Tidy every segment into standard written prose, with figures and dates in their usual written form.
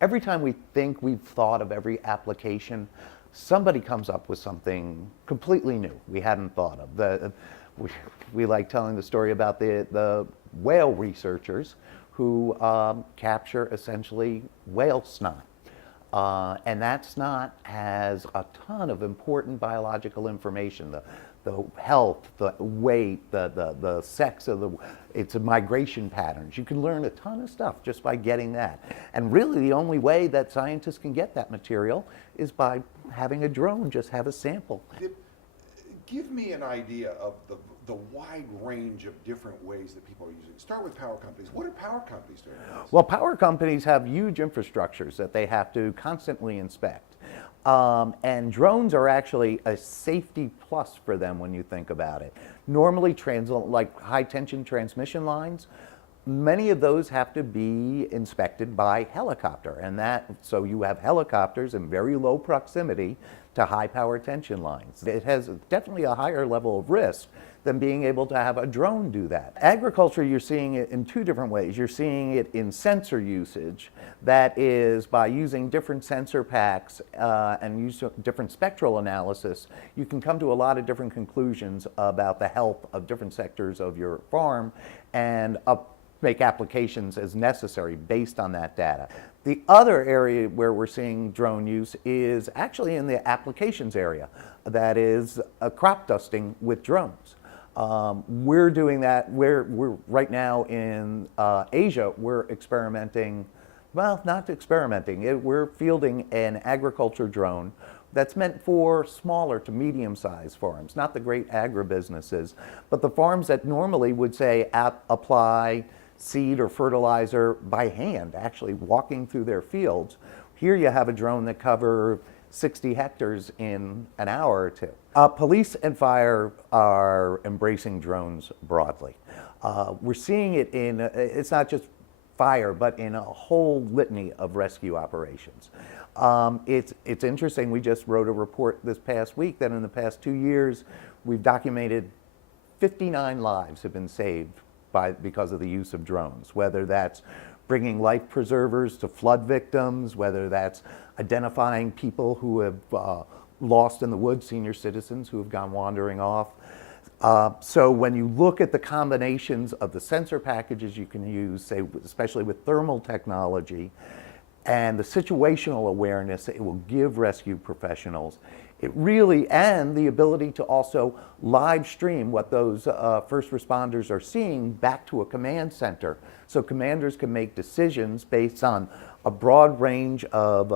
every time we think we've thought of every application, somebody comes up with something completely new we hadn't thought of. We like telling the story about the whale researchers who capture essentially whale snot. And that snot has a ton of important biological information. The health, the weight, the sex of its migration patterns. You can learn a ton of stuff just by getting that. And really the only way that scientists can get that material is by having a drone just have a sample. Give me an idea of the wide range of different ways that people are using it. Start with power companies. What are power companies doing? Well, power companies have huge infrastructures that they have to constantly inspect. And drones are actually a safety plus for them when you think about it. Normally, like high tension transmission lines, many of those have to be inspected by helicopter, and so you have helicopters in very low proximity to high power tension lines. It has definitely a higher level of risk than being able to have a drone do that. Agriculture, you're seeing it in two different ways. You're seeing it in sensor usage, that is by using different sensor packs and use different spectral analysis, you can come to a lot of different conclusions about the health of different sectors of your farm and make applications as necessary based on that data. The other area where we're seeing drone use is actually in the applications area, that is crop dusting with drones. We're doing that, we're right now in Asia, we're experimenting, well, not experimenting, we're fielding an agriculture drone that's meant for smaller to medium-sized farms, not the great agribusinesses, but the farms that normally would say apply seed or fertilizer by hand, actually walking through their fields. Here you have a drone that covers 60 hectares in an hour or two. Police and fire are embracing drones broadly. We're seeing it in, it's not just fire, but in a whole litany of rescue operations. It's interesting, we just wrote a report this past week that in the past 2 years, we've documented 59 lives have been saved because of the use of drones, whether that's bringing life preservers to flood victims, whether that's identifying people who have lost in the woods, senior citizens who have gone wandering off. So when you look at the combinations of the sensor packages you can use, say, especially with thermal technology, and the situational awareness that it will give rescue professionals, it really, and the ability to also live stream what those first responders are seeing back to a command center. So commanders can make decisions based on a broad range of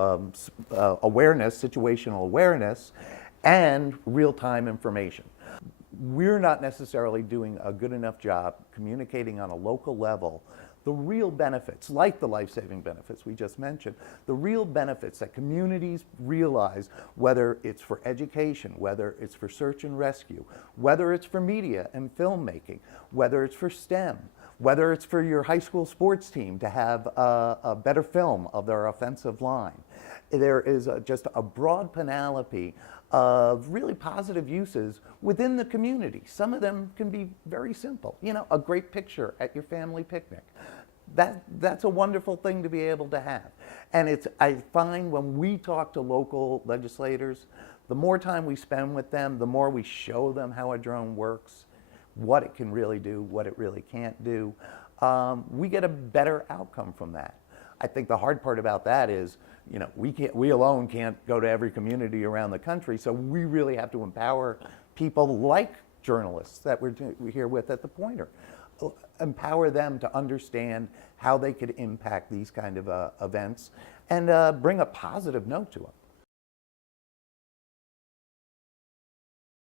awareness, situational awareness, and real-time information. We're not necessarily doing a good enough job communicating on a local level the real benefits, like the life-saving benefits we just mentioned, the real benefits that communities realize, whether it's for education, whether it's for search and rescue, whether it's for media and filmmaking, whether it's for STEM, whether it's for your high school sports team to have a better film of their offensive line. There is just a broad panoply of really positive uses within the community. Some of them can be very simple. You know, a great picture at your family picnic. That's a wonderful thing to be able to have. And I find when we talk to local legislators, the more time we spend with them, the more we show them how a drone works, what it can really do, what it really can't do, we get a better outcome from that. I think the hard part about that is, you know, we alone can't go to every community around the country, so we really have to empower people like journalists that we're here with at the Poynter. Empower them to understand how they could impact these kind of events and bring a positive note to them.